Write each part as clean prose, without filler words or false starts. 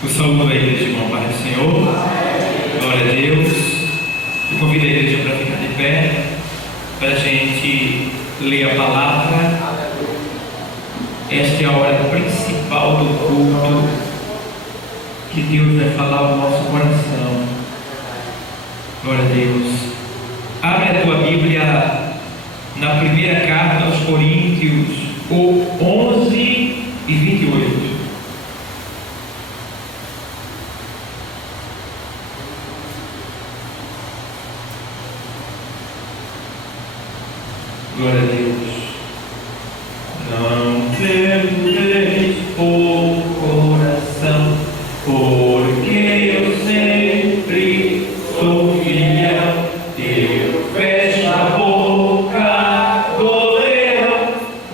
O saúdo da igreja, irmão, Pai do Senhor. Glória a Deus. Eu convido a igreja para ficar de pé, para a gente ler a palavra. Esta é a hora principal do culto, que Deus vai falar ao nosso coração. Glória a Deus. Abre a tua Bíblia na primeira carta aos Coríntios, o 11 e 28. Glória a Deus. Não temeis o coração, porque eu sempre sou fiel. Eu fecho a boca do leão,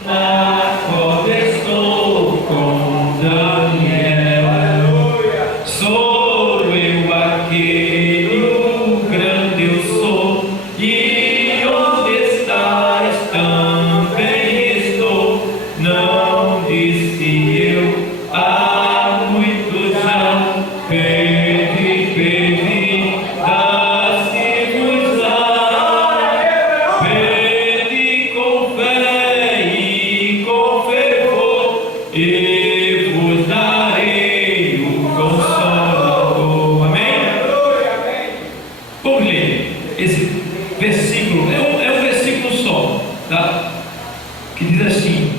na corda estou com Daniel. Aleluia. Sou eu aquele, o grande eu sou, e onde estás também estou. Não disse eu há muito já, pedi, dá-se-vos-á. Pedi com fé e com fervor, e vos darei o Consolador. Amém? Vamos ler esse versículo. É um versículo só, tá? Que diz assim: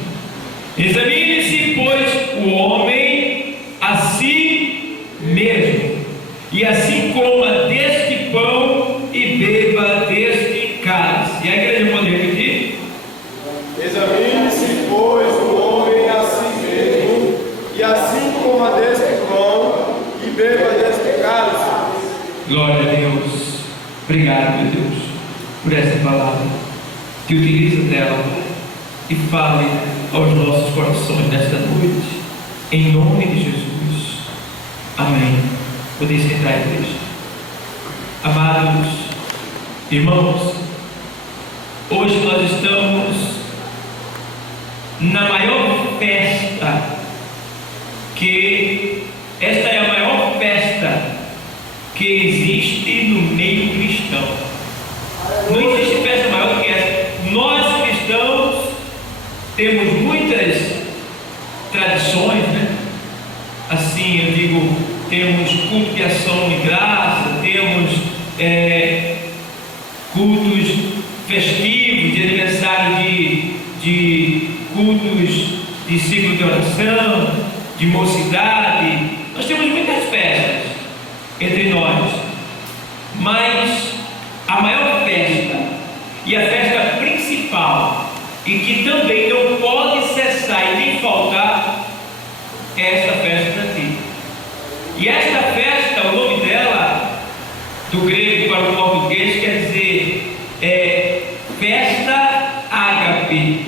examine-se, pois, o homem a si mesmo, e assim coma deste pão e beba deste cálice. E a igreja pode repetir? Examine-se, pois, o homem a si mesmo, e assim coma deste pão e beba deste cálice. Glória a Deus. Obrigado, meu Deus, por essa palavra. Que utilize dela e fale aos nossos corações nesta noite, em nome de Jesus. Amém. Podem sentar, igreja. Amados irmãos, hoje nós estamos na maior festa, que esta é a maior festa que existe no meio cristão. Não existe festa maior do que essa. Nós cristãos temos muitas tradições, né? Assim, eu digo, temos culto de ação de graça, temos cultos festivos, de aniversário de cultos de ciclo de oração, de mocidade. Nós temos muitas festas entre nós, mas a maior festa e a festa principal, e que também não pode cessar e nem faltar, é esta festa aqui. E esta festa, o nome dela, do grego para o português, quer dizer festa ágape,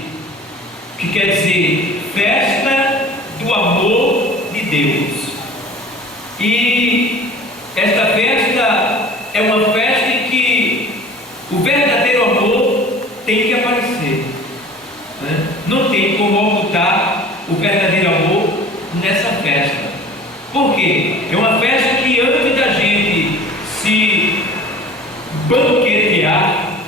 que quer dizer festa do amor de Deus. E esta festa é uma festa em que o verdadeiro amor tem que aparecer, né? Não tem como ocultar o verdadeiro amor nessa festa. Por quê? É uma festa que, antes da gente se banquetear,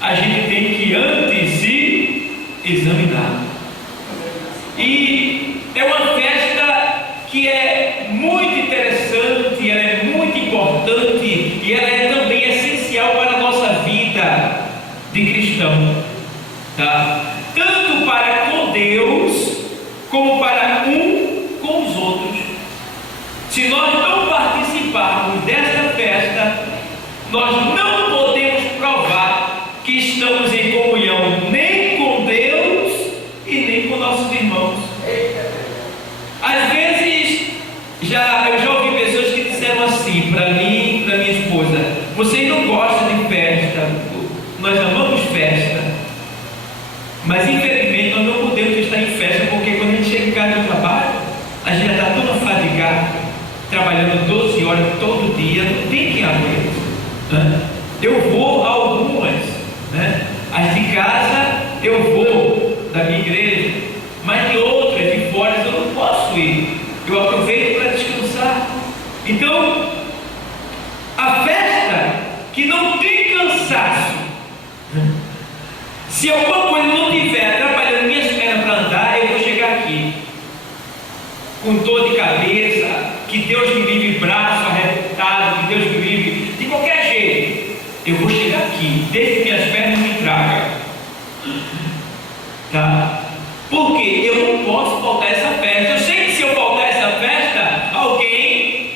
a gente tem que antes se examinar. E é uma festa que é muito interessante, ela é muito importante, e ela é também essencial para a nossa vida de cristão, tá? Tanto para com Deus, como para com os outros. Se nós não participarmos desta festa, nós não podemos provar que estamos em comunhão nem com Deus e nem com nossos irmãos. Às vezes, eu já ouvi pessoas que disseram assim para mim e para minha esposa: vocês não gostam de festa, nós amamos festa, mas infelizmente nós não podemos estar em festa, porque quando a gente chega em casa do trabalho, a gente já está todo afadigado, trabalhando 12 horas todo dia, não tem quem aguente, né? Eu vou a algumas, né? As de casa eu vou, da minha igreja, mas de outras, de fora, eu não posso ir. Eu aproveito para descansar. Se alguma coisa não estiver atrapalhando minhas pernas para andar, eu vou chegar aqui com dor de cabeça, que Deus me livre, braço arrebentado, que Deus me livre, de qualquer jeito, eu vou chegar aqui, desde que minhas pernas me tragam. Tá? Porque eu não posso faltar essa festa. Eu sei que se eu faltar essa festa, alguém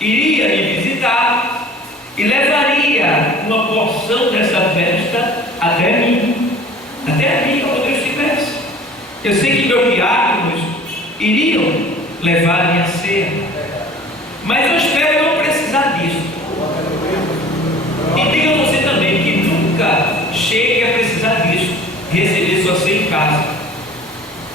iria me visitar e levaria uma porção dessa festa até mim, onde eu estivesse. Eu sei que meus diáconos iriam levar a minha ceia, mas eu espero não precisar disso. E diga você também que nunca chegue a precisar disso, receber sua ceia em casa.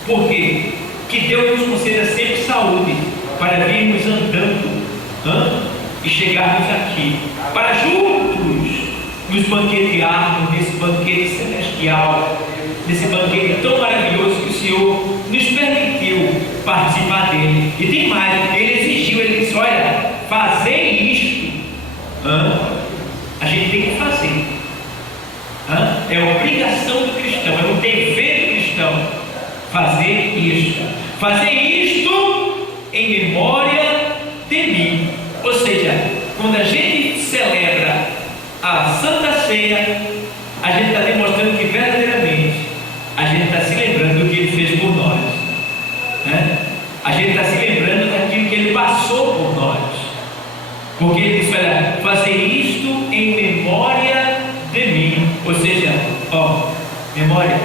Por quê? Que Deus nos conceda sempre saúde para virmos andando e chegarmos aqui, para juntos nos banquetearmos nesse banquete celestial, nesse banquete tão maravilhoso que o Senhor nos permitiu participar dele. E tem mais, ele exigiu, ele disse: olha, fazer isto, a gente tem que fazer. É obrigação do cristão, é um dever do cristão fazer isto. Fazer isto em memória de mim. Ou seja, quando a gente celebra a Santa Ceia, a gente está demonstrando que verdadeiramente a gente está se lembrando do que Ele fez por nós, a gente está se lembrando daquilo que Ele passou por nós, porque Ele disse: olha, fazer isto em memória de mim. Ou seja, memória.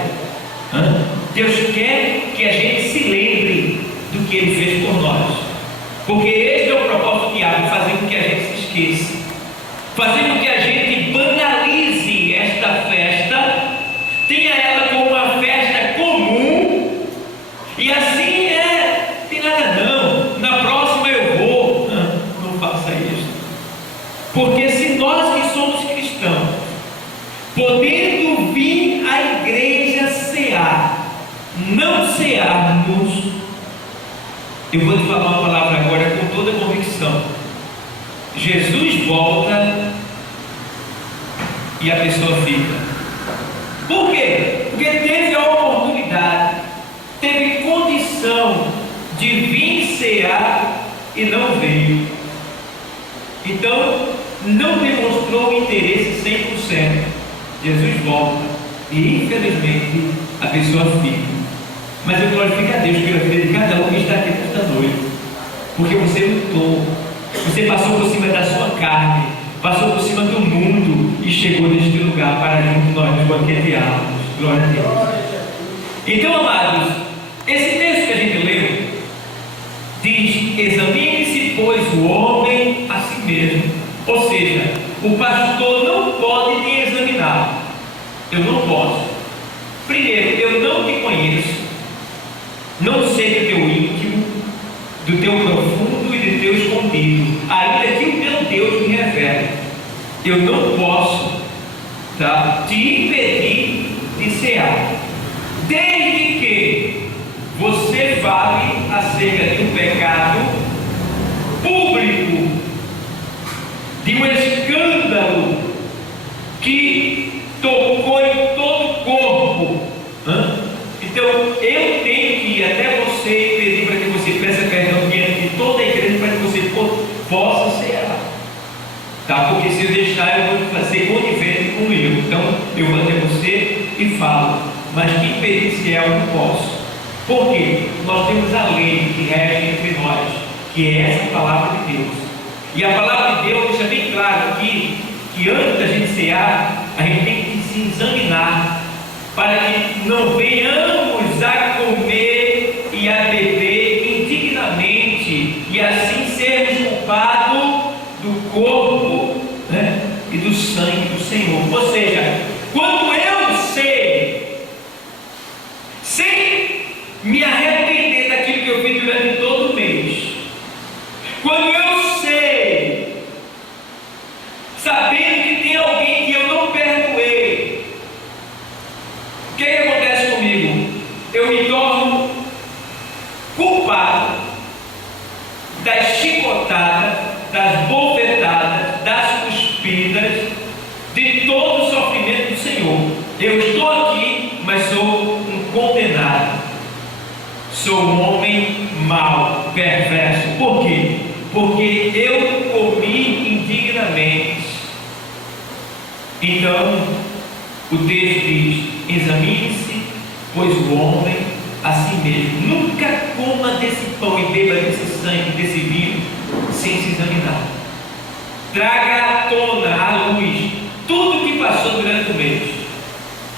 Deus quer que a gente se lembre do que Ele fez por nós, porque esse é o propósito do diabo, fazer com que a gente se esqueça, fazer com que a gente banalize esta festa, tenha ela como uma festa comum, e assim tem nada não, na próxima eu vou. Não faça isso, porque se nós que somos cristãos, podendo vir à igreja cear, não cearmos, eu vou te falar uma palavra agora com toda a convicção: Jesus volta e a pessoa fica. Por quê? Porque teve a oportunidade, teve condição de vir cear e não veio. Então, não demonstrou interesse 100%. Jesus volta e, infelizmente, a pessoa fica. Mas eu glorifico a Deus pela vida de cada um que está aqui nesta noite, porque você lutou, você passou por cima da sua carne, passou por cima do mundo e chegou neste lugar para junto nós nos banquetearmos. Glória a Deus. Então, amados, esse texto que a gente leu diz: examine-se, pois, o homem a si mesmo. Ou seja, o pastor não pode te examinar. Eu não posso. Primeiro, eu não te conheço, não sei do teu íntimo, do teu profundo e do teu escondido, ainda que o teu Deus me revele. Eu não posso te impedir de cear, desde que você fale acerca de um pecado público, de um escândalo que tocou em todo o corpo. Então eu tenho que ir até você e pedir para que você peça perdão diante de toda a igreja, para que você possa cear, porque se eu deixar, eu vou fazer conivente com eu. Então eu vou até você e falo, mas que impedir de cear eu não posso. Por quê? Nós temos a lei que rege entre nós, que é essa palavra de Deus. E a palavra de Deus deixa bem claro aqui que antes da gente cear, a gente tem que se examinar, para que não venhamos a comer e a beber indignamente, e assim sermos culpados do corpo e do sangue do Senhor. Ou seja, quando eu sei, sem me arrepender daquilo que eu fiz durante todo o mês, quando eu sei, sabendo que tem alguém que eu não perdoei, o que acontece comigo? Eu me torno culpado das chicotadas, das bofetadas, das cuspidas, de todo o sofrimento do Senhor. Eu estou aqui sou um homem mau, perverso. Por quê? Porque eu comi indignamente. Então, o texto diz: examine-se, pois o homem a si mesmo. Nunca coma desse pão e beba desse sangue, desse vinho, sem se examinar. Traga à tona, à luz, tudo que passou durante o mês.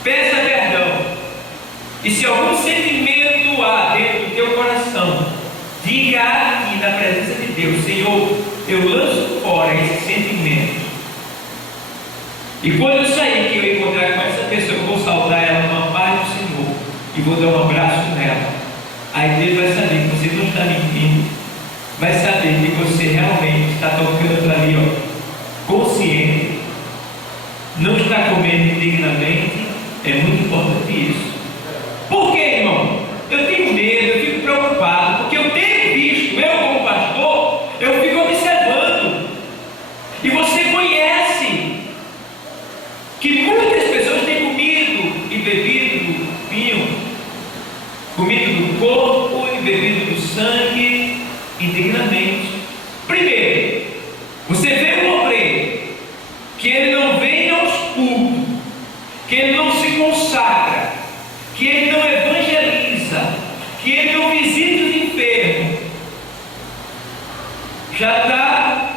Peça perdão. E se algum sentimento há dentro do teu coração, diga aqui na presença de Deus: Senhor, eu lanço fora esse sentimento. E quando eu sair, que eu encontrar com essa pessoa, eu vou saudar ela numa paz do Senhor e vou dar um abraço nela. Aí Deus vai saber que você não está mentindo, vai saber que você realmente está tocando ali, ó, consciente, não está comendo indignamente. É muito importante isso. Por quê, irmão? Eu tenho medo, eu fico preocupado, porque eu tenho visto, eu como pastor, eu fico observando, e você conhece que muitas pessoas têm comido e bebido do vinho, comido do corpo e bebido do sangue indignamente. Primeiro, você vê um obreiro que ele não vem aos cultos, que ele não se consagra, que ele não evangeliza, que ele não visita os enfermos, já está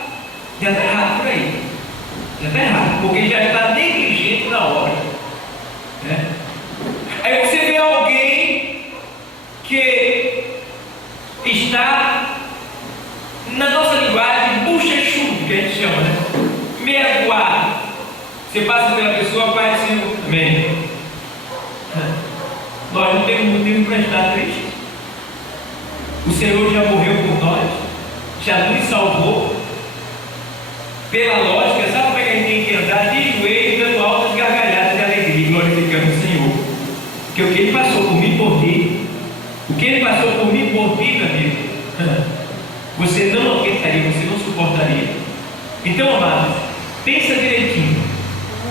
errado por aí. Já está errado, porque já está negligente na hora, né? Aí você vê alguém que está, na nossa linguagem, bochechudo, que a gente chama, né? Meio aguado. Você passa pela pessoa, Pai do Senhor, amém. Nós não temos motivo para estar triste. O Senhor já morreu por nós, já nos salvou. Pela lógica, sabe como é que a gente tem que andar de joelhos, dando altas gargalhadas de alegria, glorificando o Senhor? Porque o que Ele passou por mim, por ti, o que Ele passou por mim, por ti, meu amigo, você não aguentaria, você não suportaria. Então, amados, pensa direitinho,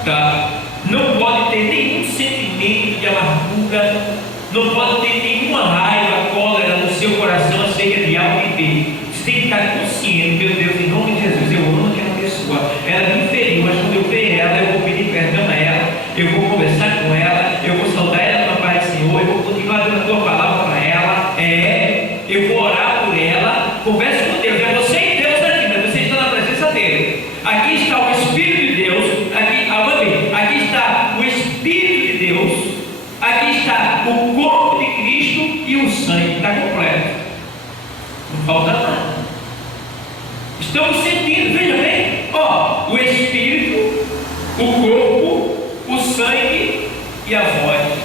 tá? Não pode ter nenhum sentimento de amargura, não pode ter nenhuma raiva, cólera no seu coração acerca de algo que tem. Você tem que estar consciente: meu Deus, em nome de Jesus, eu amo aquela pessoa, ela me feriu, mas quando eu ver ela, eu vou pedir perdão a ela, eu vou conversar com ela, eu vou saudar ela com a paz do Senhor, eu vou continuar dando a tua palavra para ela, eu vou orar por ela, converse com Deus. É você e Deus aqui, mas você está na presença dele. Aqui está o Espírito de Deus, aqui está o Espírito de Deus, aqui está o corpo de Cristo e o sangue está completo, não falta nada. Estamos sentindo, veja bem, o Espírito, o corpo, o sangue e a voz,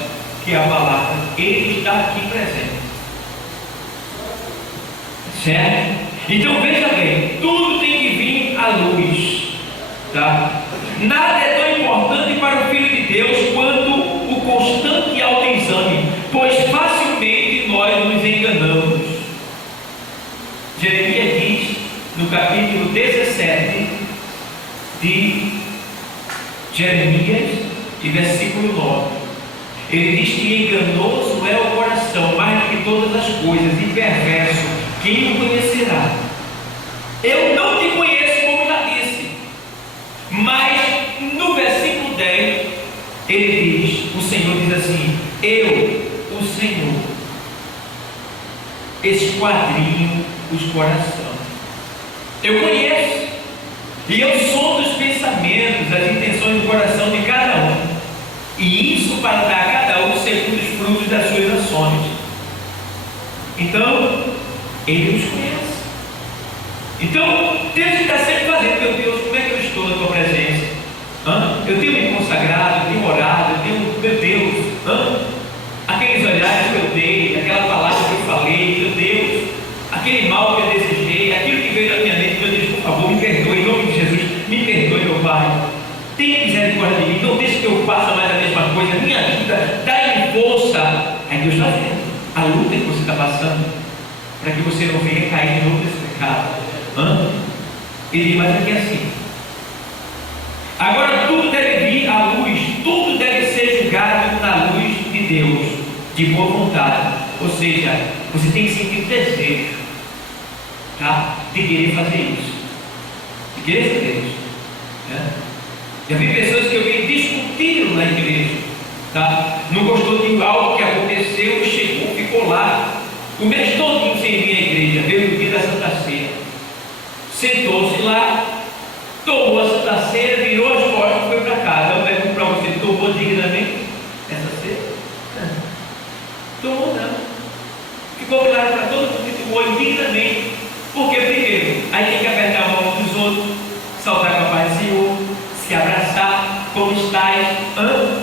que é a palavra. Ele está aqui presente, certo? Então veja bem, tudo tem que vir à luz, tá? Nada é tão importante para o Filho de Deus quanto o constante autoexame, pois facilmente nós nos enganamos. Jeremias diz, no capítulo 17 de Jeremias, e versículo 9, ele diz que enganoso é o coração mais do que todas as coisas, e perverso, quem o conhecerá? Eu não te conheço, como já disse. Mas no versículo 10 ele diz, o Senhor diz assim: eu, o Senhor, esquadrinho os corações. Eu conheço, e eu sou dos pensamentos, das intenções do coração de cada um, e isso para dar a cada um segundo os frutos das suas ações. Então ele os conhece. Então Deus está sempre fazendo: meu Deus, como é que eu estou na tua presença? Eu tenho me consagrado, eu tenho orado, eu tenho, meu Deus, aqueles olhares que eu dei, aquela palavra que eu falei, meu Deus, aquele mal que eu desejei, aquilo que veio na minha mente, meu Deus, por favor, me perdoe, em nome de Jesus, me perdoe, meu Pai, tenha misericórdia de mim, não deixe que eu faça mais a mesma coisa, minha vida, dá-me força. Aí Deus está vendo a luta que você está passando, para que você não venha cair de novo nesse pecado. Ele diz, mas aqui é assim. Agora tudo deve vir à luz, tudo deve ser julgado na luz de Deus, de boa vontade. Ou Ou seja, você tem que sentir o desejo, tá? De querer fazer isso. De querer fazer isso. Né? Já vi pessoas que eu vi discutiram na igreja, tá? Não gostou de algo que aconteceu, chegou, ficou lá. O mês todo sem vir à igreja, veio no dia da Santa Ceia. Sentou-se lá, tomou a Santa Ceia, virou as costas e foi para casa. Eu pergunto para você, tomou dignamente essa ceia? Tomou não. Ficou claro para todo mundo que tomou indignamente. Porque primeiro, aí tem que apertar a mão dos outros, saudar com a paz do Senhor, se abraçar, como estás?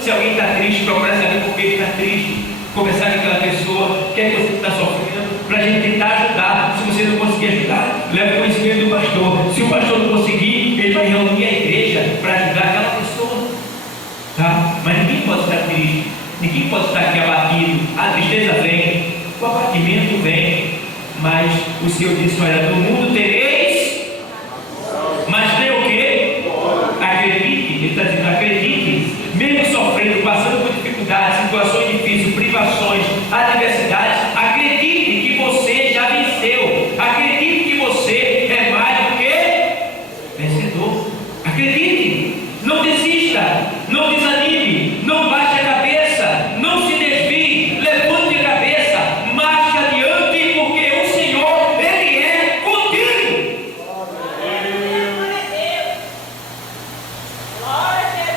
Se alguém está triste, procurar saber por que ele está triste. Conversar com aquela pessoa, que é que você está sofrendo, para a gente tentar ajudar. Se você não conseguir ajudar, leve o conhecimento do pastor. Se o pastor não conseguir, ele vai reunir a igreja para ajudar aquela pessoa. Tá? Mas ninguém pode estar triste, ninguém pode estar aqui abatido. A tristeza vem, o abatimento vem, mas o Senhor disse: olha, no mundo tereis, mas tem o quê? Acredite, ele está dizendo, acredite, mesmo sofrendo, passando por dificuldades, situações difíceis, privações, adversidades, acredite que você já venceu, acredite que você é mais do que vencedor. Acredite, não desista, não desanime, não baixe a cabeça, não se desvie, levante a cabeça, marche adiante, porque o Senhor, Ele é contigo.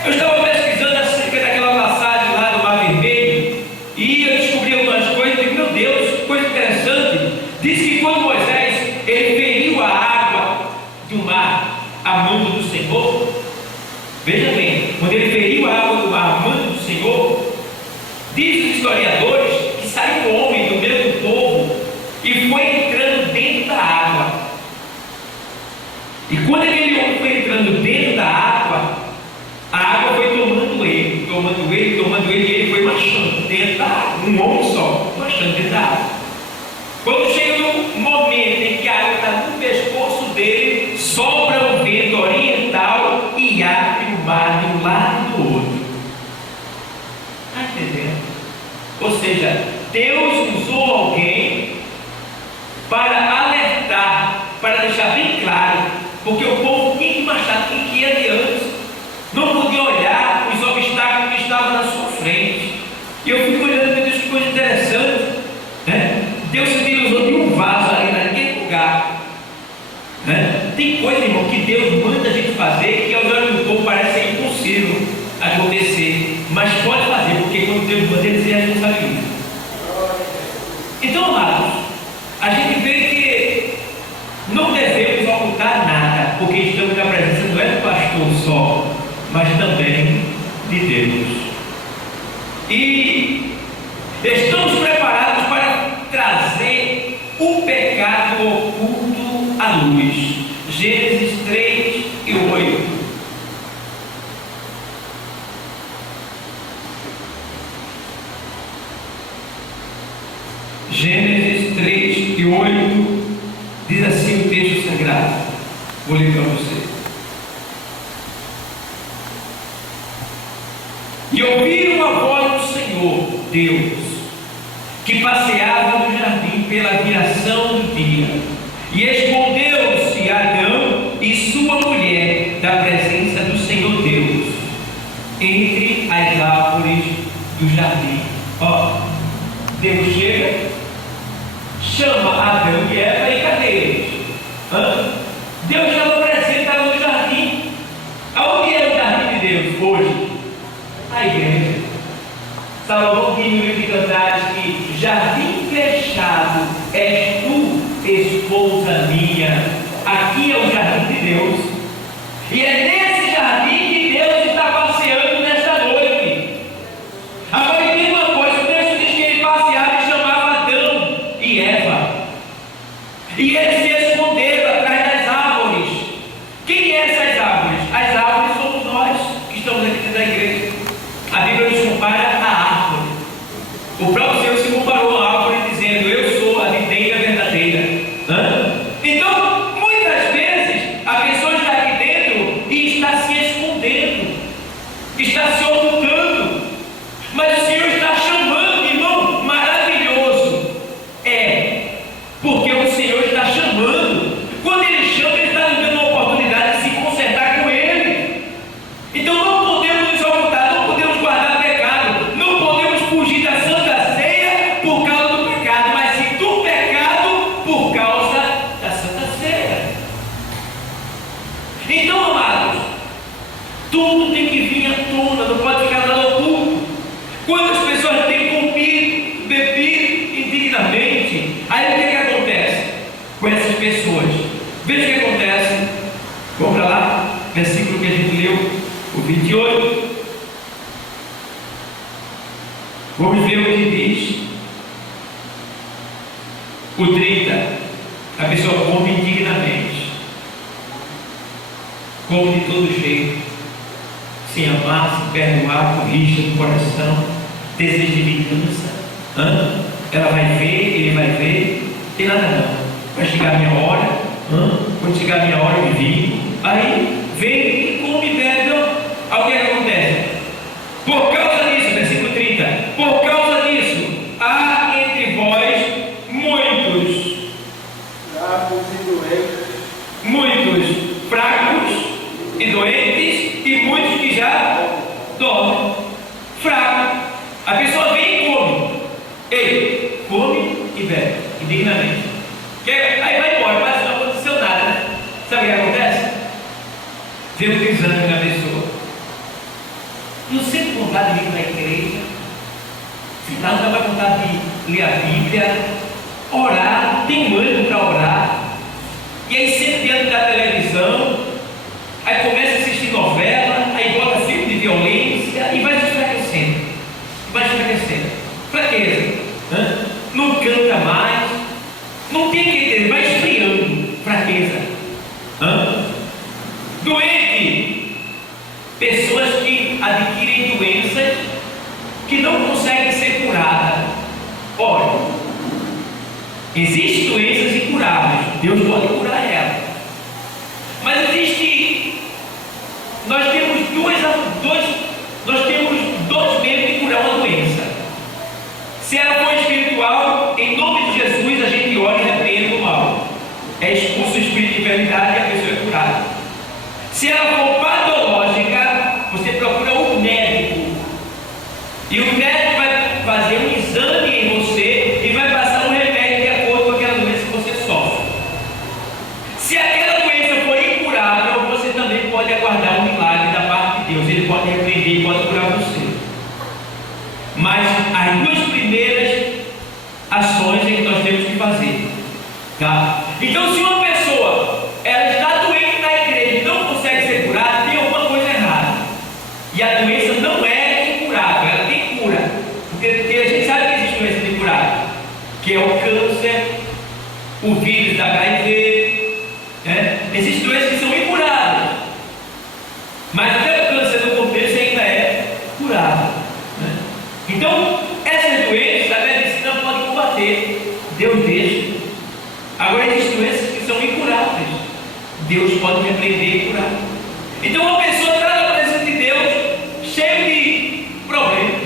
Eu estava pesquisando acerca daquela passagem lá do Mar Vermelho e eu descobri algumas coisas e digo, meu Deus, coisa interessante. Diz que quando Moisés ele feriu a água do mar a mando do Senhor, veja bem, quando ele feriu a água do mar a mando do Senhor, diz os historiadores que saiu um homem do meio do povo e foi entrando dentro da água. E quando aquele homem foi entrando dentro da água, a água foi tomando ele, e ele foi marchando dentro da água, um homem só, marchando dentro da água. Quando chega no momento em que a água está no pescoço dele, sopra um vento oriental e abre o mar de um lado e do outro. Está entendendo? Ou seja, Deus usou alguém para alertar, para deixar bem claro, porque o povo tinha que marchar, tinha que ir adiante, não podia olhar os obstáculos que estavam na sua frente. E eu fico olhando, meu Deus, que coisa interessante, né? Deus se utilizou de um vaso ali naquele lugar, né? Tem coisa, irmão, que Deus manda a gente fazer que aos olhos do povo parece ser impossível acontecer, mas pode fazer, porque quando Deus manda, Ele se responsabiliza. Então, amados, a gente vê que não devemos ocultar nada, porque estamos na presença não é do pastor só, mas também de Deus. E estamos preparados para trazer o pecado oculto à luz. Gênesis 3 e 8. Gênesis 3 e 8 diz assim o texto sagrado. Vou ler para você. E ouviram a voz do Senhor, Deus, que passeava no jardim pela viração do dia, e escondeu-se Adão e sua mulher da presença do Senhor Deus, entre as árvores do jardim. Ó, Deus chega, chama Adão e Eva e cadê eles? Deus já apresenta no jardim. Aonde é o jardim de Deus hoje? A igreja. Salomão diz no livro de Cantares que jardim fechado és tu, esposa minha. Aqui é o jardim de Deus. E é nesse jardim que Deus está passeando nesta noite. Agora tem uma coisa, o texto diz que ele passeava e chamava Adão e Eva. E eles se esconderam atrás das árvores. Quem é essas árvores? As árvores somos nós que estamos aqui dentro da igreja. A Bíblia nos compara à árvore. O próprio Senhor se comparou à árvore dizendo: eu sou a videira verdadeira. Então, muitas vezes, a pessoa está aqui dentro e está se escondendo, está se ocultando. Mas o Senhor está chamando, irmão, maravilhoso. 28. Vamos ver o que diz. O 30. A pessoa come indignamente. Come de todo jeito. Sem amar, sem perdoar, com rixa no coração, desejo de vingança. Ela vai ver, ele vai ver. Tem nada não. Vai chegar a minha hora. Quando chegar a minha hora, eu vivo. Aí vem e come e bebe. Aí o que acontece? Por causa disso, versículo 30. Por causa disso, há entre vós muitos fracos e doentes. Muitos fracos e doentes, e muitos que já dormem. Fraco. A pessoa vem e come. Ei, come e bebe, indignamente. Aí vai embora, mas não aconteceu nada, né? Sabe o que acontece? Vem um desânimo na pessoa. Não sinto vontade de ir na igreja. Afinal, não vai vontade de ler a Bíblia, orar, tem ânimo para orar. E aí sempre diante da televisão, aí começa a assistir novela, aí bota filme de violência e vai se enfraquecendo. Vai se enfraquecendo. Fraqueza. Não canta mais. Não tem que entender, vai esfriando. Fraqueza. Doente. Pessoas que adquirem doenças que não conseguem ser curadas. Olha, existem doenças incuráveis, Deus pode curar elas. Mas existe, nós temos dois meios de curar uma doença. Se ela for espiritual, em nome de Jesus a gente ora e repreende o mal. É expulso o espírito de enfermidade e a pessoa é curada. Se ela for patológica, você procura um médico. E o médico vai fazer um exame em você e vai passar um remédio de acordo com aquela doença que você sofre. Se aquela doença for incurável, você também pode aguardar um milagre da parte de Deus. Ele pode repreender e pode curar você. Mas as duas primeiras ações é que nós temos que fazer. Tá? Então, se uma pessoa ela está doente na igreja e não consegue ser curada, tem alguma coisa errada. E a doença não é incurável, ela tem cura. Porque a gente sabe que existe doença incurável, que é o câncer, o vírus da HIV. Existem doenças que são incuráveis, mas até o câncer no começo ainda é curável. Então, essas doenças a medicina pode combater, Deus deixa. Agora, existem doenças que são incuráveis, Deus pode repreender e curar. Então, uma pessoa está na presença de Deus, cheio de problemas.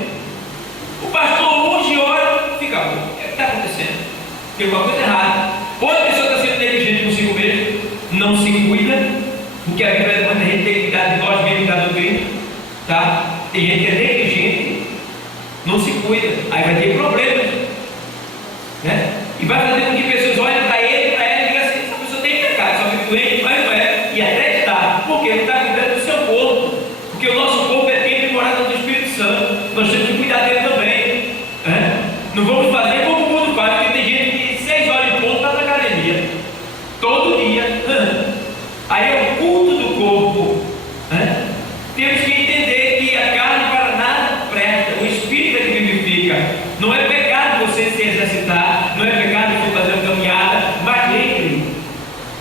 O pastor unge e ora, fica bom. O que está acontecendo? Tem alguma coisa errada. Ou a pessoa está sendo negligente consigo mesmo, não se cuida, porque a Bíblia manda a gente ter que cuidar de nós mesmos e da doutrina. Tá? Tem gente que é negligente, não se cuida, aí vai ter problemas, né? E vai fazer com que pessoas olhem para ele e digam assim: essa pessoa tem pecado, só que doente, mas não é, e até está, porque ele está cuidando do seu corpo, porque o nosso corpo é templo e morada do Espírito Santo, nós temos que cuidar dele também, não vamos fazer como o mundo faz, porque tem gente que 6 horas de ponto está na academia, todo dia, aí é o culto do corpo, temos que entender que a carne para nada presta, o Espírito é que vivifica. Não é pecado você se exercitar, não é pecado você fazer uma caminhada, mas lembre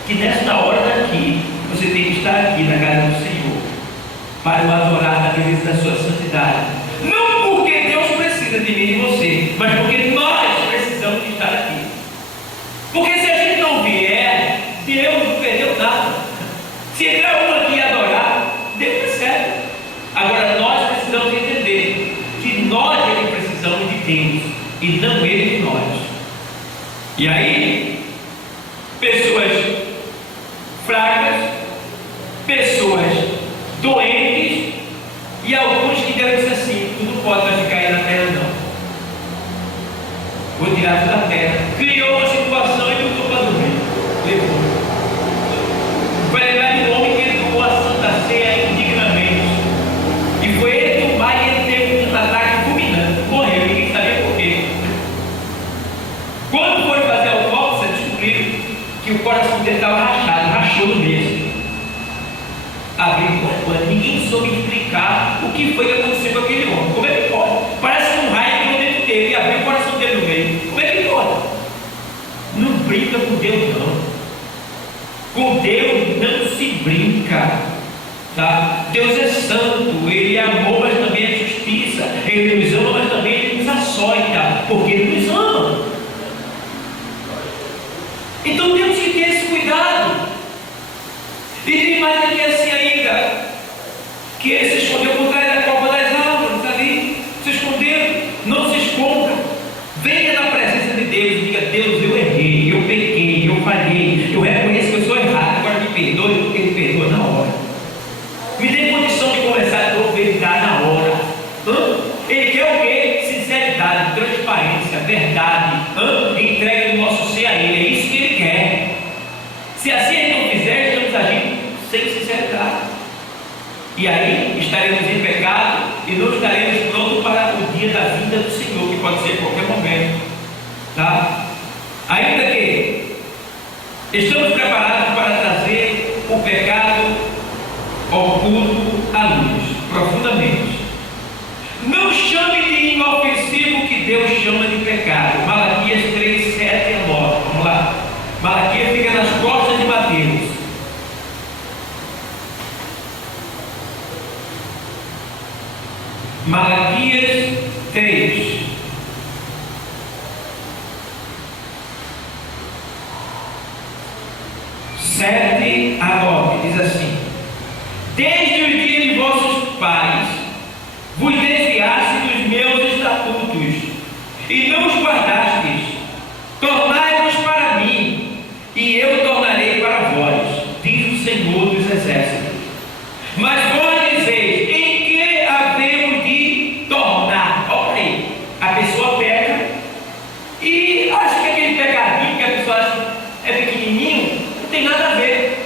que nesta hora daqui, você tem que estar aqui na casa do Senhor, para o adorar na beleza da sua santidade. Não porque Deus precisa de mim e de você, mas porque nós precisamos de estar aqui. Porque se a gente não vier, Deus não perdeu nada. Se entrar um aqui e adorar, Deus recebe. Agora nós precisamos entender que nós é que precisamos de Deus e não Ele de nós. E aí, pessoas fracas, pessoas doentes e alguns que Deus disse assim: tu não pode mais ficar aí na terra não. Vou tirar da terra. Criou uma situação e botou para dormir. Levou. Vai lembrar de um homem que ele tomou a Santa Ceia indignamente. E foi ele tomar e ele teve um ataque fulminante. Morreu, ninguém sabia por quê. Quando foram fazer a autópsia, descobriram que o coração dele estava rachado, rachou no meio. Abriu o corpo, ninguém ninguém soube explicar o que foi que aconteceu com aquele homem. Como é que pode? Parece que um raio entrou dentro dele e abriu o coração dele no meio. Como é que pode? Não brinca com Deus, não. Com Deus não se brinca. Tá? Deus é santo, Ele é amor, mas também é justiça. Ele nos ama, mas também Ele nos açoita, porque Ele nos ama. Então temos que ter esse cuidado. E tem mais aqui assim ainda, que ele se escondeu por trás da copa das árvores, ali, se escondeu, não se esconda. Venha na presença de Deus e diga: Deus, eu errei, eu pequei, eu falhei, eu reconheço que eu sou errado, agora me perdoe, porque Ele perdoa na hora. Me dê condição de conversar, de aproveitar na hora. Ele quer o quê? Sinceridade, transparência, verdade, entrega do nosso ser a Ele. É isso que Ele quer. Se assim Ele não fizer, estamos agindo sem sinceridade. E aí estaremos em pecado e não estaremos prontos para o dia da vinda do Senhor, que pode ser em qualquer momento. Tá? Ainda que estamos preparados para trazer o pecado oculto à luz, profundamente. Não chame de inofensivo o que Deus chama de pecado. Malaquias 3, 7 e 9. Vamos lá. Malaquias fica nas costas de Mateus. Malaquias 3. Sete a 9 diz assim: desde o dia de vossos pais vos desviaste dos meus estatutos e não os guardastes. Tornai-vos para mim e eu tornarei para vós, diz o Senhor dos Exércitos. Mas vós dizeis: em que havemos de tornar? Olha aí, a pessoa peca e acha que aquele pecadinho que a pessoa acha é pequenininho, não tem nada a ver.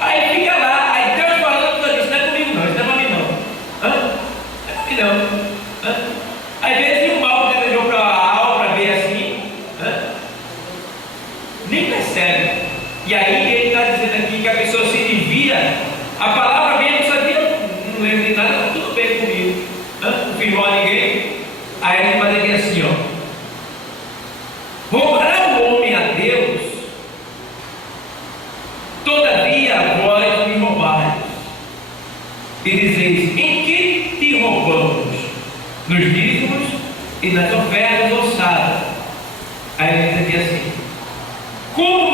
Aí fica lá, aí Deus falando tudo isso: não é comigo não, isso não é para mim não. Não é para mim não. Às vezes o mal que desejou para a alma, para ver assim, nem percebe. E aí ele está dizendo aqui que a pessoa se desvia, a palavra vem, a pessoa diz: não lembro de nada, está tudo bem comigo. Não firmou a ninguém. Aí ele vai dizer assim: roubará o homem a Deus? Todavia vós me roubais. E dizeis: em que te roubamos? Nos dízimos e nas ofertas ossadas. Aí ele diz assim: com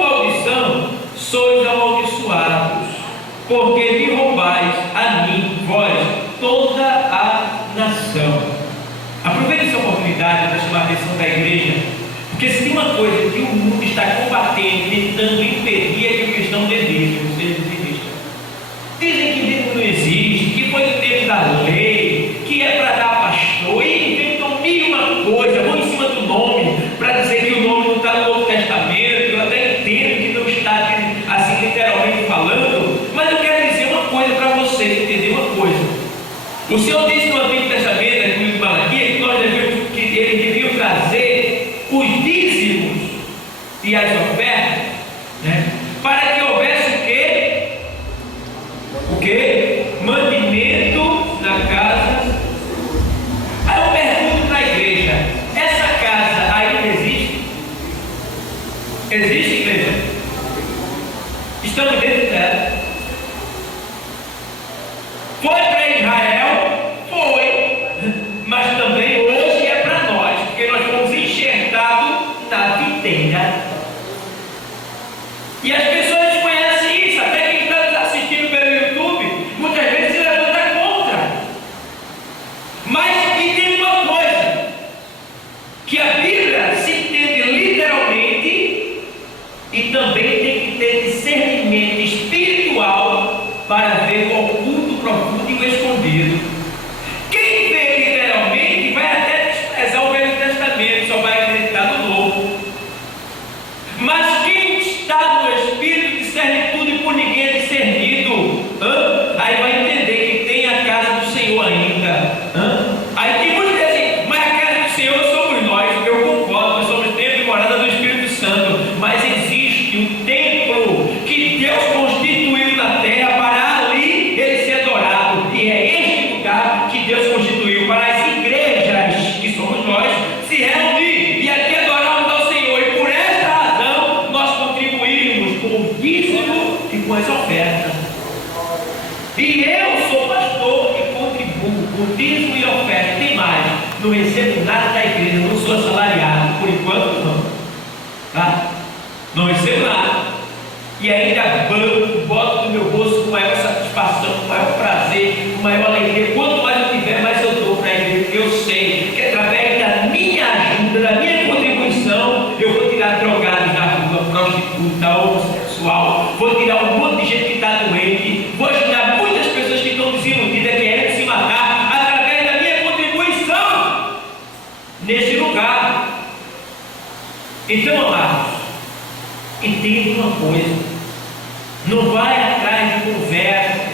maldição sois amaldiçoados, porque me roubais a mim, vós, toda a nação. Aproveite essa oportunidade para chamar a atenção da igreja, porque se tem uma coisa que o mundo está combatendo, tentando impedir, é que o cristão dê dízimo, seja dizimista. Dizem que dízimo não existe, que foi do tempo da lei, que é para dar pastor, e inventam mil e uma coisa, vão em cima do nome, para dizer que o nome não está no Novo Testamento. Eu até entendo que não está assim literalmente falando, mas eu quero dizer uma coisa para vocês, entender uma coisa. O Senhor disse no Antigo Testamento, aqui no Malaquias, que eles deviam trazer os dízimos e as ofertas, né, para que houvesse o quê? O quê? Mantimento na casa. Aí eu pergunto para a igreja: essa casa ainda existe? Existe, igreja? Estamos dentro dela. Foi para Israel? Foi. Mas também hoje é para nós, porque nós fomos enxertados na videira. recebo nada da igreja, não sou assalariado, por enquanto não. Tá? Não recebo nada. E ainda banco, boto no meu bolso com maior satisfação, com maior prazer, com maior alegria. Quanto mais eu tiver, mais eu dou para a igreja, porque eu sei que através da minha ajuda, da minha contribuição, eu vou tirar drogados da rua, prostituta, homossexual, vou tirar um monte de gente que está doente, vou ajudar muitas pessoas que estão desiludidas, querendo se matar, através da minha contribuição nesse lugar. Então, amados, entenda uma coisa: não vai atrás de conversas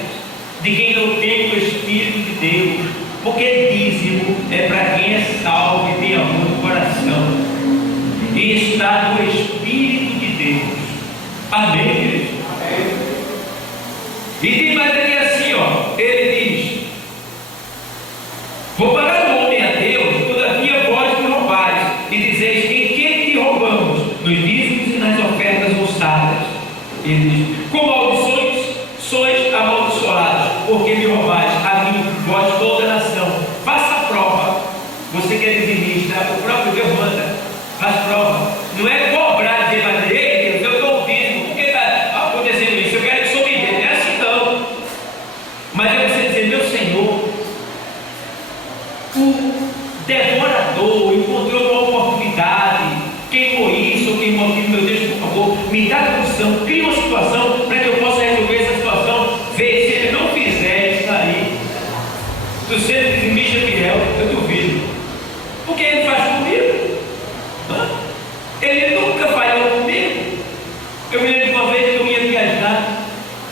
de quem não tem o Espírito de Deus, porque dízimo é para quem é salvo e tem amor no coração e está no Espírito de Deus. Amém, igreja? Amém. E tem mais aqui assim, ó, ele diz: vou pagar o homem a Deus, todavia vós me roubais, e dizeis: em que te roubamos? Nos dízimos e nas ofertas ousadas. Ele diz: com maldições sois amaldiçoados, porque me roubais a mim, vós toda a nação. Faça a prova. Você que é dizimista, o próprio Deus manda, faz prova. Não é cobrar, dizer, mas ei, Deus, eu dou o dízimo, por que está acontecendo isso? Eu quero que o Senhor me dê. Não é assim não. Mas é você dizer: meu Senhor, o devorador encontrou uma oportunidade, queimou isso ou queimou aquilo, meu Deus, por favor, me dá condição, cria uma situação para que eu possa resolver essa situação. Vê, se ele não fizer isso aí, tu sendo dizimista fiel, eu duvido, porque ele faz comigo. Ele nunca falhou comigo. Eu me lembro de uma vez que eu ia viajar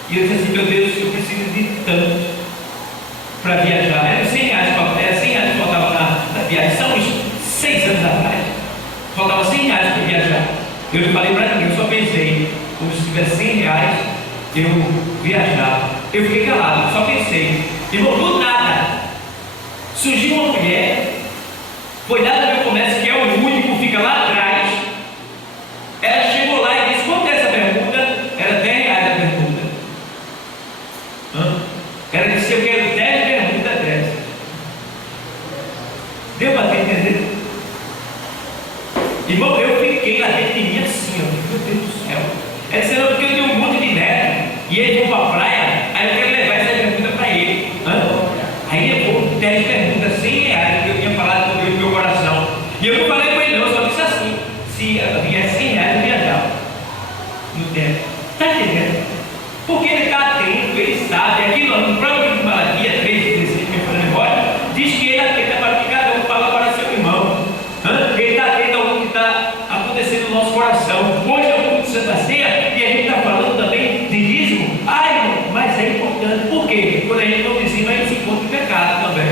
e eu disse assim: meu Deus, eu preciso de tanto para viajar. Era 100 reais que faltava na viagem. São uns 6 anos atrás. Faltava 100 reais para viajar. Eu não falei para ninguém, eu só pensei: como se tivesse 100 reais, eu viajava. Eu fiquei calado, só pensei. E não mudou nada. Surgiu uma mulher, foi dada no meu comércio, que é o único, fica lá atrás. Ela chegou lá e disse: quanto é essa bermuda? Era 10 reais a bermuda. Ela disse: eu quero 10 bermudas dessas. Deu para entender? Irmão, eu fiquei lá dentro de mim assim, ó, meu Deus do céu. Ela disse: não, porque eu tenho um monte de neto e eles vão para a praia, aí eu quero levar essa bermuda para ele. Aí levou 10 bermudas, 100 reais, que eu tinha falado com Deus no meu coração. E eu não falei com ele não, eu só disse assim: se vier 100 reais, eu viajava no tempo. Está entendendo? Porque ele está atento, ele sabe. Aqui no próprio livro de Malaquias 3,16, me falando embora, diz que ele atenta para que cada um fala para seu irmão. Ele está atento ao que está acontecendo no nosso coração. Hoje é o culto de Santa Ceia e a gente está falando também de dízimo. Irmão, mas é importante. Por quê? Quando a gente não dizima, a gente se encontra em pecado também.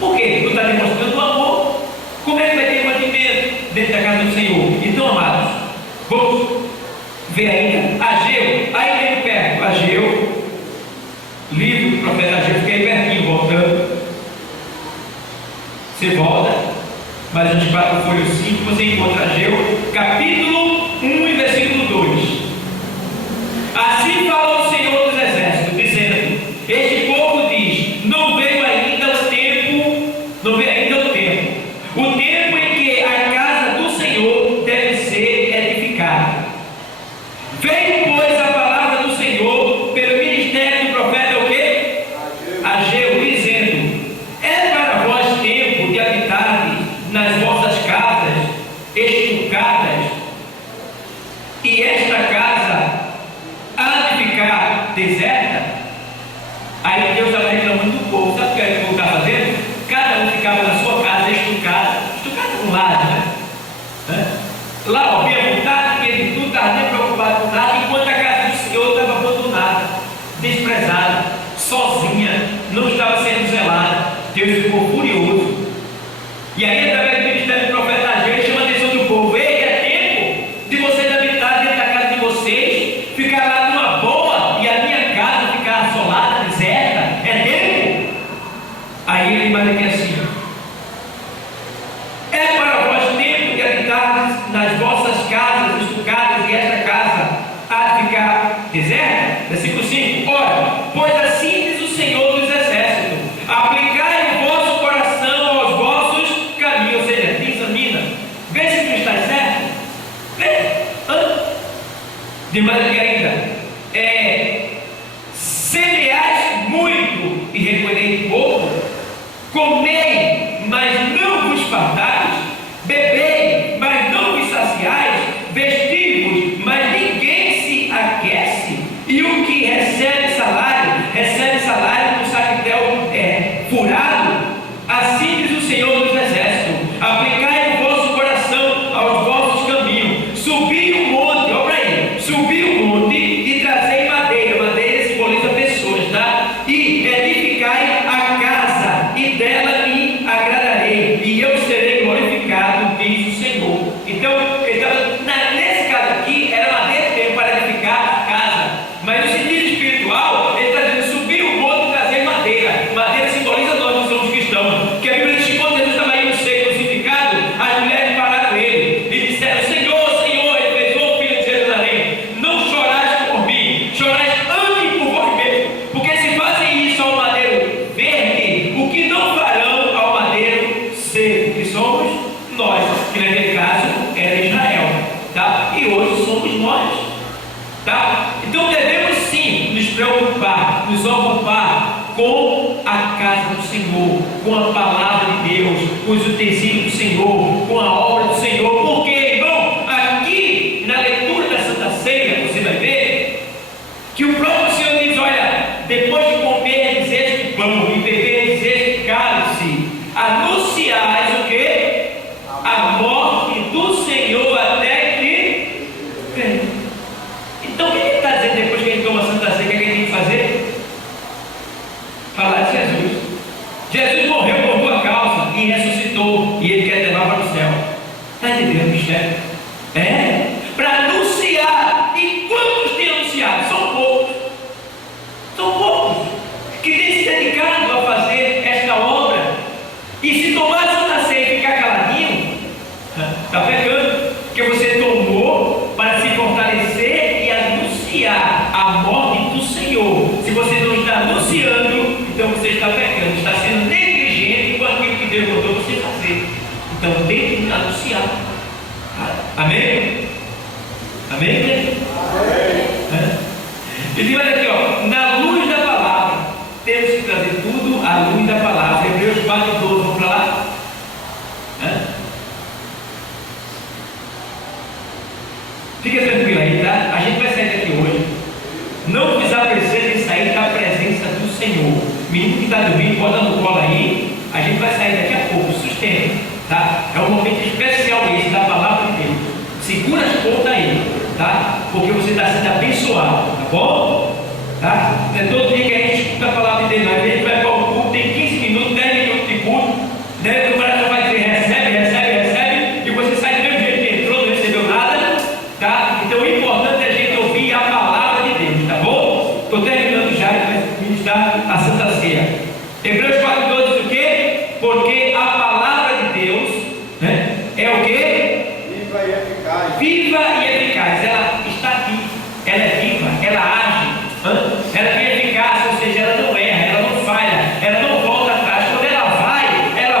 Por quê? Tu está demonstrando o amor. Como é que vai ter mantimento dentro da casa do Senhor? Então, amados, vamos ver ainda Ageu, aí bem perto, Ageu, livro do profeta Ageu, fica aí pertinho, voltando. Você volta, mas a gente vai para o folho 5, você encontra Ageu, capítulo 1 e versículo 2. Assim falou o Senhor dos Exércitos, dizendo: este povo diz, não veio ainda o tempo, não veio ainda o tempo em que a casa do Senhor deve ser edificada. Veio, pois, a palavra do Senhor pelo ministério do profeta o quê? Ageu, dizendo: é para vós tempo de habitar nas vossas casas estucadas, e esta casa há de ficar deserta? Aí Deus estava reclamando do povo. Sabe o que o povo estava fazendo? Cada um ficava na sua casa estucada com lado, né? Lá, ó, bem à vontade, porque ele não estava nem preocupado com nada, enquanto a casa do Senhor estava abandonada, desprezada, sozinha, não estava sendo zelada. Deus ficou furioso. E aí, através do ministério do profeta Ageu, ele chama a atenção do povo: ei, é tempo de vocês habitar dentro da casa de vocês, ficar lá numa boa, e a minha casa ficar assolada, deserta. É tempo. Aí ele vai aqui assim: é para vós tempo de habitar nas vossas casas estucadas, e esta casa há de ficar deserta? Versículo 5: ora, pois assim diz o Senhor dos Exércitos: aplicai o vosso coração aos vossos mais aqui ainda, semeais muito e recolheis pouco, comei, mas não vos fartais, bebei, mas não vos saciais, vestivos, mas ninguém se aquece, e o que recebe salário no saquitel furado. Assim diz o Senhor dos Exércitos: aplicai o vosso coração aos vossos caminhos, subi o monte, olha para aí, subi o monte e trazei madeira simboliza pessoas, tá? E edificai a casa, e dela me agradarei, e eu serei glorificado, diz o Senhor. Então, nesse caso aqui, era madeira mesmo para edificar a casa, mas no sentido espiritual, ele está dizendo subir o monte e trazer madeira. Madeira simboliza nós que somos cristãos, porque a Bíblia diz que quando Jesus estava indo ser crucificado, as mulheres pararam ele e disseram: Senhor, Senhor, ele fez: ô filho de Jerusalém, não chorais por mim, chorais antes por vós mesmos, porque se fazem isso ao madeiro verde, o que não farão ao madeiro seco, que somos nós, que naquele caso era Israel, tá? E hoje somos nós, tá? Então devemos sim nos preocupar, nos ocupar com a casa do Senhor, com a palavra de Deus, com os utensílios do Senhor, com a obra do Senhor, porque, irmão, aqui na leitura da Santa Ceia, você vai ver que o próprio Senhor diz: olha, depois de comer este pão e beber este cálice, anunciais o quê? A morte do Senhor até que venha. Então, o que ele está dizendo depois que ele toma a Santa Ceia? O que ele tem que fazer? Falar de Jesus. Jesus morreu por tua causa e ressuscitou, e ele quer levar para o céu. Está entendendo o mistério? Para anunciar. E quantos têm anunciado? São poucos. São poucos que têm se dedicado a fazer esta obra. E se tomar a Santa Ceia e ficar caladinho, está pecando, porque você tomou para se fortalecer e anunciar a morte do Senhor. Se você não está anunciando, então você está pecando, está sendo negligente com aquilo que Deus mandou você fazer. Então tem que anunciar. Amém? Amém? Amém. E olha aqui, ó, na luz da palavra, temos que trazer tudo à luz da palavra. Hebreus 4:12, vamos para lá? Fica tranquilo aí, tá? A gente vai sair daqui hoje. Não vos apresseis em sair da presença do Senhor. Menino que está dormindo, bota no colo aí. A gente vai sair daqui a pouco, sustenta, tá? É um momento especial esse da palavra de Deus. Segura as pontas aí, tá? Porque você está sendo abençoado, tá bom? Tá? Não é todo dia que a gente escuta a palavra de Deus, não. A gente vai para o culto, tem 15 minutos, 10 minutos de culto, né? O cara vai dizer recebe, e você sai do mesmo jeito que entrou, não recebeu nada, tá? Então o importante é a gente ouvir a palavra de Deus, tá bom? Estou terminando já de ministrar a Santa Ceia. Hebreus 4:12 diz o quê? Porque a palavra de Deus, né, é o quê? Viva e eficaz. Viva e eficaz. Ela está aqui, ela é viva, ela age, ela tem eficácia, ou seja, ela não erra, ela não falha, ela não volta atrás. Quando ela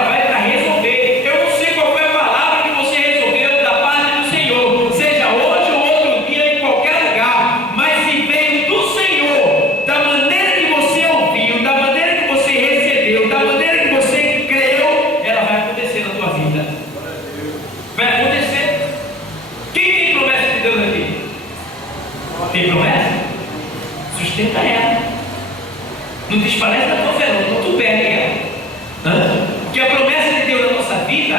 vai para resolver. Eu não sei qual foi a palavra que você resolveu da parte do Senhor, seja hoje ou outro dia, em qualquer lugar, mas se veio do Senhor, da maneira que você ouviu, da maneira que você recebeu, da maneira que você creu, ela vai acontecer na tua vida. Vai acontecer. Quem tem promessa de Deus aqui? Tem promessa? Sustenta ela. Não desfalece da tua fé, não tu perde ela. Porque a promessa de Deus na nossa vida,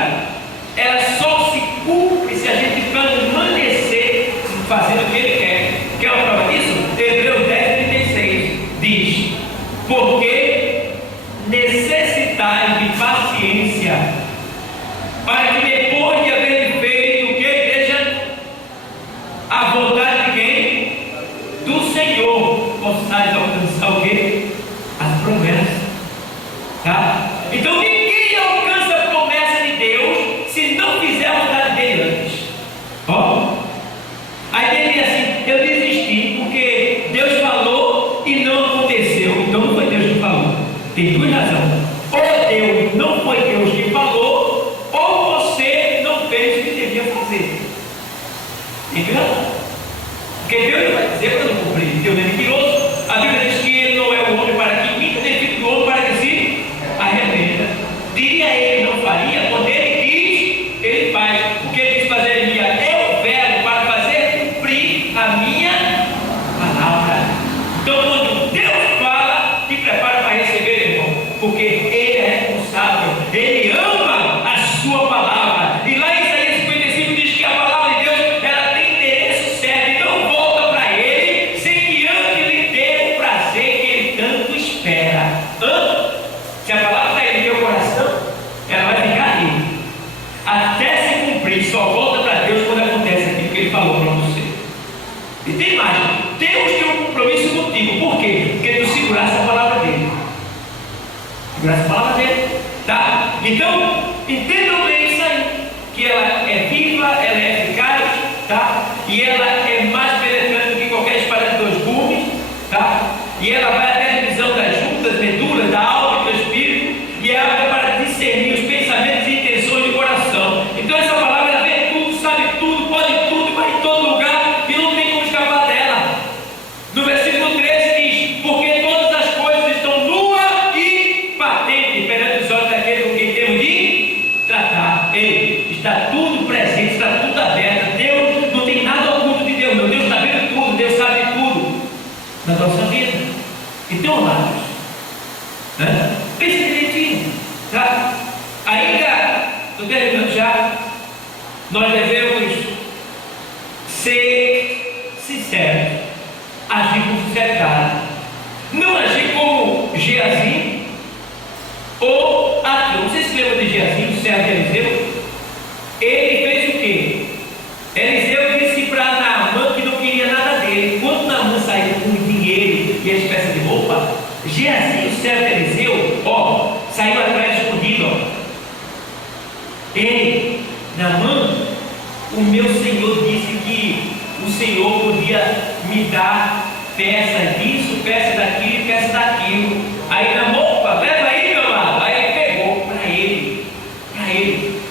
ela só se cumpre se a gente permanecer fazendo o que Ele quer. Quer uma prova disso? Hebreus 10:36 diz: porque necessitais de paciência, para que depois de haver feito o que, igreja? A vontade de quem? Do Senhor, possais alcançar o que? As promessas, tá? Então ninguém alcança a promessa de Deus se não fizer a vontade dele antes. Ó, aí ele diz assim: eu desisti porque Deus falou e não aconteceu. Então não foi Deus que falou. Tem duas razões: ou Deus não foi Deus que falou, ou você não fez o que devia fazer. Entendeu? Porque Deus não vai Deus é mentiroso. A Bíblia diz que ele não é o homem para que minta, nem filho do homem para que se arrependa. Diria ele, não faria, quando ele diz, ele faz. Porque ele diz fazer em minha, eu velo para fazer cumprir a minha palavra. Então, quando Deus fala, te prepara para receber, irmão, porque ele é responsável, ele ama a sua palavra. E lá em Isaías 55 diz que a palavra de Deus, ela tem endereço certo, e não volta para ele sem que antes lhe dê o prazer que ele tanto espera. Se a palavra está em teu coração, ela vai ficar ali até se cumprir. Só volta para Deus quando acontece aquilo que ele falou para você. E tem mais, Deus tem um compromisso contigo. Por quê? Porque tu segurasse a palavra dele. Segurasse a palavra dele, tá? Então, entendam bem isso aí, que ela é viva, ela é eficaz, tá? E ela é mais penetrante do que qualquer espada de dois gumes, tá? E ela vai até a divisão das juntas, medulas, da alma e do espírito, e ela vai para discernir os pensamentos e intenções do coração. Então essa palavra, ela vê tudo, sabe tudo, pode tudo, vai em todo lugar, e não tem como escapar dela. No versículo 13 diz: porque todas as coisas estão nuas e patentes perante os olhos daquele com quem temos de tratar. Ei, está tudo presente, está tudo aberto. Deus não tem nada oculto de Deus, meu Deus está vendo tudo, Deus sabe tudo na nossa vida. Então, amados, né? Pense direitinho, tá? Ainda, estou terminando já. Nós devemos ser sinceros, agir com sinceridade, não agir como Geazi ou Aquilo. Não sei se lembra de Geazi, o servo de Eliseu. Ele fez o quê? Eliseu disse para Naamã que não queria nada dele. Quando Naamã saiu com o dinheiro e as peças de roupa, Geazi, o servo de Eliseu, saiu atrás escondido. Ei, Naamã, o meu Senhor disse que o Senhor podia me dar peça disso, peça daquilo e peça daquilo. Aí Naamã, opa, leva aí, meu amado. Aí ele pegou para ele.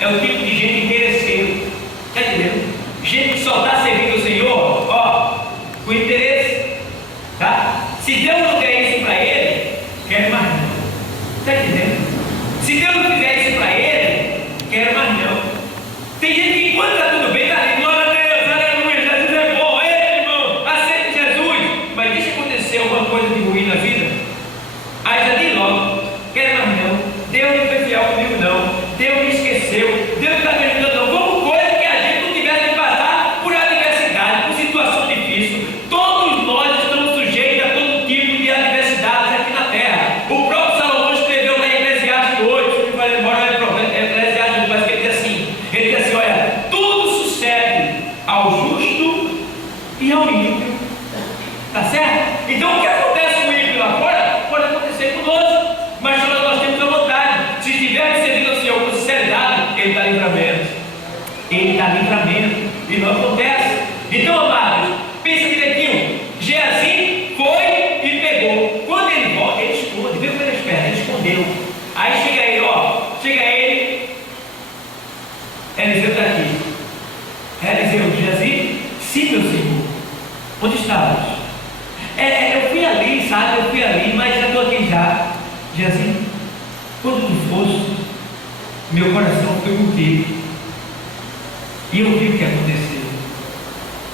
É o tipo de gente interesseiro. Está entendendo? Gente que só está servindo o Senhor, com interesse. Tá? Se Deus não quer isso para ele, quer mais não. Está entendendo? Se Deus não fizer isso para ele, quer mais não. Tem gente que enquanto está tudo bem, está ali, glória a Deus, aleluia, Jesus é bom, ei irmão, aceite Jesus. Mas deixa acontecer alguma coisa de ruim na vida, aí já diz logo, quer mais não. Deus não foi fiel comigo não. Deus me esqueceu. Deus não está me ajudando não. Como coisa que a gente não tivesse que passar por adversidade, por situação difícil. Todos nós estamos sujeitos a todo tipo de adversidades aqui na terra. O próprio Salomão escreveu lá em Eclesiastes 8, que vai embora Eclesiastes 8, mas ele diz assim, olha, tudo sucede ao justo e ao ímpio. Tá certo? Então o que acontece com o ímpio lá fora, pode acontecer conosco, mas nós temos a vontade. Se estivermos servindo ao Senhor com sinceridade, Ele está livramento. Ele está livramento. E não acontece. Então, amados, pensa direitinho. Geazi foi e pegou. Quando ele volta, ele esconde. Viu como ele espera? Ele escondeu. Aí chega ele, Eliseu está aqui. Eliseu, Geazi, sim, meu Senhor. Onde estavas? Eu fui ali, sabe? Mas já estou aqui já. Geazi, quando tu foste, meu coração foi contigo. E eu vi o que aconteceu.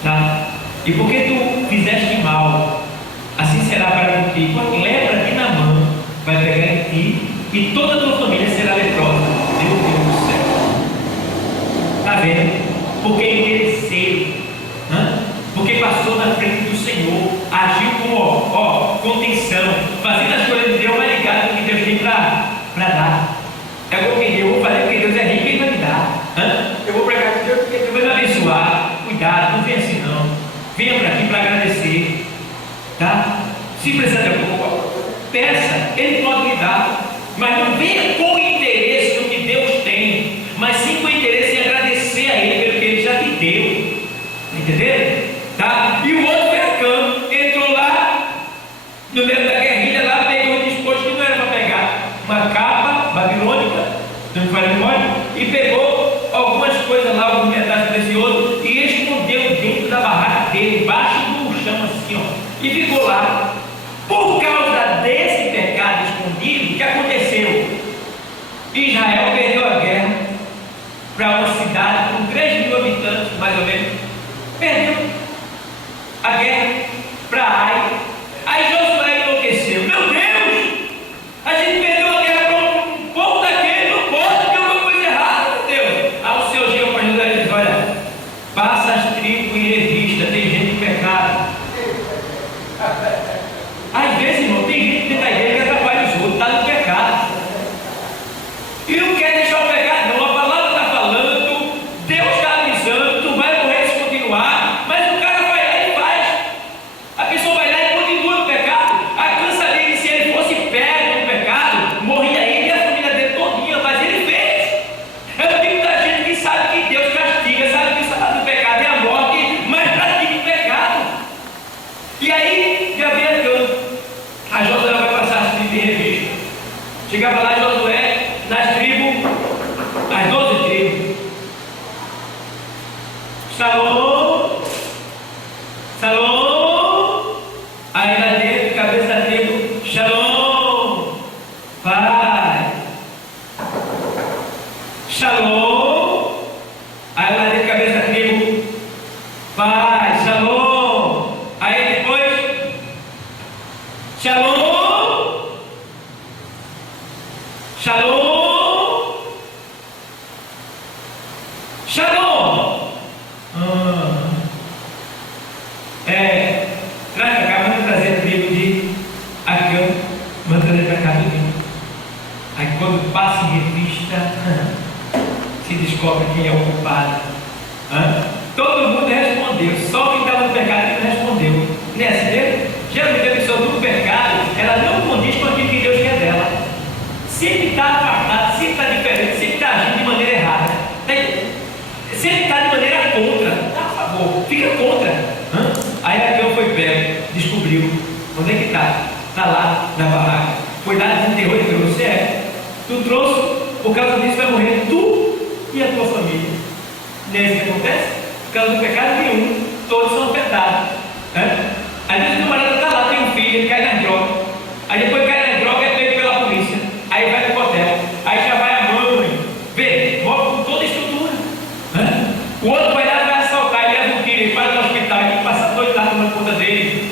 Tá? E porque tu fizeste mal, assim será para contigo. A lepra de Naamã vai pegar em ti, e toda a tua família será leprosa. Meu Deus do céu. Está vendo? Porque é interesseiro. Porque passou na frente do Senhor, agiu com contenção, fazendo as coisas de Deus, mais ligado do que Deus tem para dar. É porque eu vou fazer porque Deus é rico e Ele vai me dar. Eu vou pregar com Deus porque Deus vai me abençoar. Cuidado, não venha assim não. Venha para aqui para agradecer. Tá? Se precisar de alguma coisa, peça, Ele pode lhe dar. Mas não venha com interesse no que Deus tem, mas sim com interesse em agradecer a Ele pelo que Ele já te deu. Entendeu? Tá? E o outro foi Acã, entrou lá no meio da guerrilha, lá pegou um disposto que não era para pegar uma capa babilônica, não foi memória, e pegou algumas coisas lá, alguns metais preciosos, e escondeu dentro da barraca dele, embaixo do chão, assim, e ficou lá. Por causa desse pecado escondido, o que aconteceu? Israel perdeu a guerra para uma cidade com 3.000 habitantes, mais ou menos. Perdeu a guerra para Ai. Aí Josué enlouqueceu. Meu Deus! A gente perdeu a guerra para um povo daquele, não pode ter alguma coisa errada, meu Deus. Aí o Senhor chega para Josué e diz: olha, passa as tribos em revista, tem gente em pecado. Às vezes, irmão, tem gente dentro da igreja que atrapalha os outros, está no pecado. E não quer deixar o pecado, não. A palavra está falando, Deus está avisando, tu vai morrer se continuar, mas o cara vai lá e faz. A pessoa vai lá e continua no pecado. A cansa dele, se ele fosse pego no pecado, morria ele e a família dele todinha, mas ele fez. É o tipo da gente que sabe que Deus castiga, sabe que o salário do pecado é a morte, mas pratica o pecado. E aí, já vem a canto. A Josué vai passar as tribos em revista. Chegava lá Josué, nas tribos, as 12 tribos. Salom, Salom. Aí lá dentro, cabeça da tribo, Shalom, Pai. Shalom. Aí lá dentro, cabeça da tribo, Pai, Shalom. Aí depois, Shalom, Shalom, Shalom. Traz para cá, manda trazer a tribo de Acã, manda trazer para cá tudinho. Aí quando passa em revista, se descobre quem é o culpado. Todo mundo respondeu, só quem estava no pecado que não respondeu. Não é assim mesmo? Geralmente a pessoa do pecado, ela não condiz com aquilo que Deus quer dela. Sempre está apartado, sempre está diferente, sempre está agindo de maneira errada. Sempre está de maneira contra. Tá, por favor, fica contra. Aí Acã foi pego, descobriu. Onde é que está? Está lá na barraca. Foi lá, desenterrou e falou: você tu trouxe, por causa disso vai morrer tu e a tua família. Não é isso que acontece? Por causa do pecado de um, todos são afetados. Às vezes o camarada está lá, tem um filho, ele cai na droga. Aí depois cai na droga, é pego pela polícia. Aí vai pro hotel. Aí já vai a mãe, vê, volta com toda a estrutura. O outro vai lá e vai assaltar, ele leva um tiro, ele vai no hospital, ele passa 2 tardes na conta dele.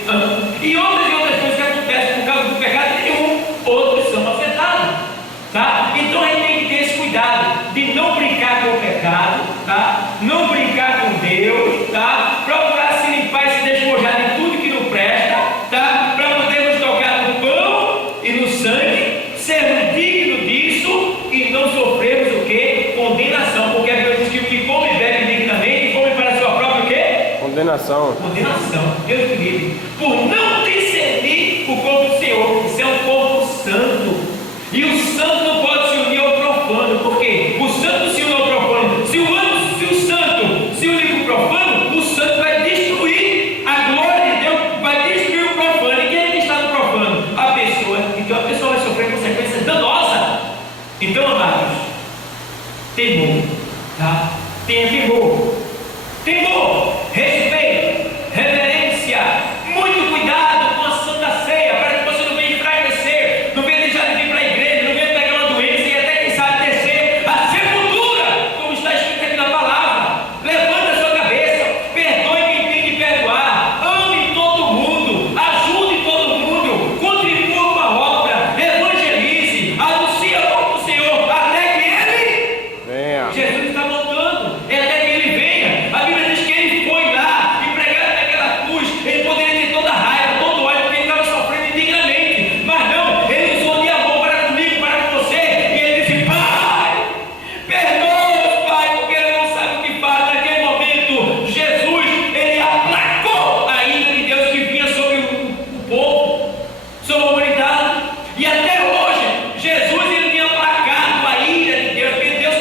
E outras coisas que acontecem por causa do pecado de um, outros são afetados. Tá? Então a gente tem que ter esse cuidado de não brincar com o pecado, tá? Não brincar com Deus, tá? Procurar se limpar e se despojar de tudo que não presta, tá? Para podermos tocar no pão e no sangue, sermos dignos disso e não sofrermos o quê? Condenação, porque a Bíblia diz que o que come e bebe indignamente, come para a sua própria o quê? Condenação. Condenação, Deus me livre. Por não discernir o corpo do Senhor. Isso é um corpo santo. E o santo não pode se unir ao profano. Por quê? O santo se une ao profano. Se o santo se unir com o profano, o santo vai destruir a glória de Deus, vai destruir o profano. E quem é que está no profano? A pessoa. Então a pessoa vai sofrer consequências danosas. Então, amados, temor, tá? Tenha temor. Temor, respeito, reverência, muito cuidado com a Santa Ceia, para que você não venha enfraquecer, não venha deixar de vir para a igreja, não venha pegar uma doença e até quem sabe descer a sepultura, como está escrito aqui na palavra. Levanta a sua cabeça, perdoe quem tem que perdoar, ame todo mundo, ajude todo mundo, contribua com a obra, evangelize, anuncie o nome do Senhor, até que Ele Venha. Jesus está voltando, é até que Ele venha. A Bíblia diz que Ele foi lá e pregado naquela cruz. Ele poderia ter toda a raiva, todo o ódio, porque Ele estava sofrendo indignamente, mas não, Ele usou de amor para comigo, para com você, e Ele disse: Pai, perdoa-os, Pai, porque Ele não sabe o que faz. Naquele momento, Jesus, Ele aplacou a ira de Deus que vinha sobre o povo, sobre a humanidade. E até hoje, Jesus, Ele tinha aplacado a ira de Deus, porque Deus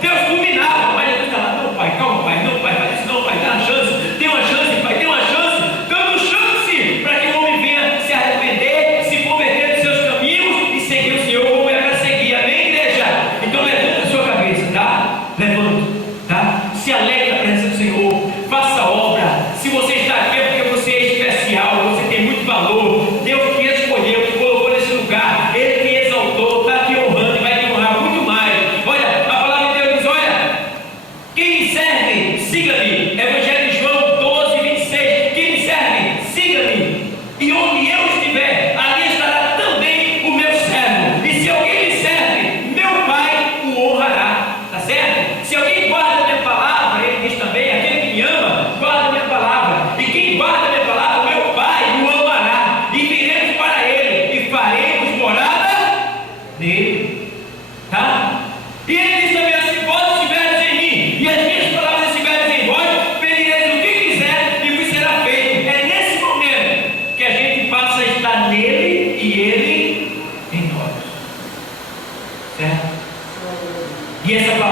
Deus fulminava, mas Jesus está lá: não, Pai, calma, Pai, não, Pai, faz isso não, Pai, dá uma chance, tem uma chance, Pai, tem uma chance, dando chance para que o homem venha se arrepender, se converter dos seus caminhos e seguir o Senhor como é para seguir. Amém, igreja? Então levanta a sua cabeça, tá? Levanta, tá? Se alegra na presença do Senhor, faça a obra. Se você está aqui é porque você é especial,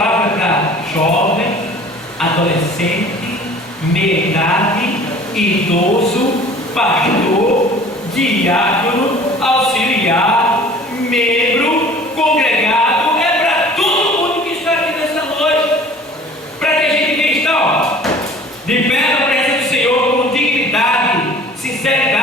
palavra para jovem, adolescente, meia-idade, idoso, pastor, diácono, auxiliar, membro, congregado. É para todo mundo que está aqui nessa noite, para que a gente venha estar de pé na presença do Senhor com dignidade, sinceridade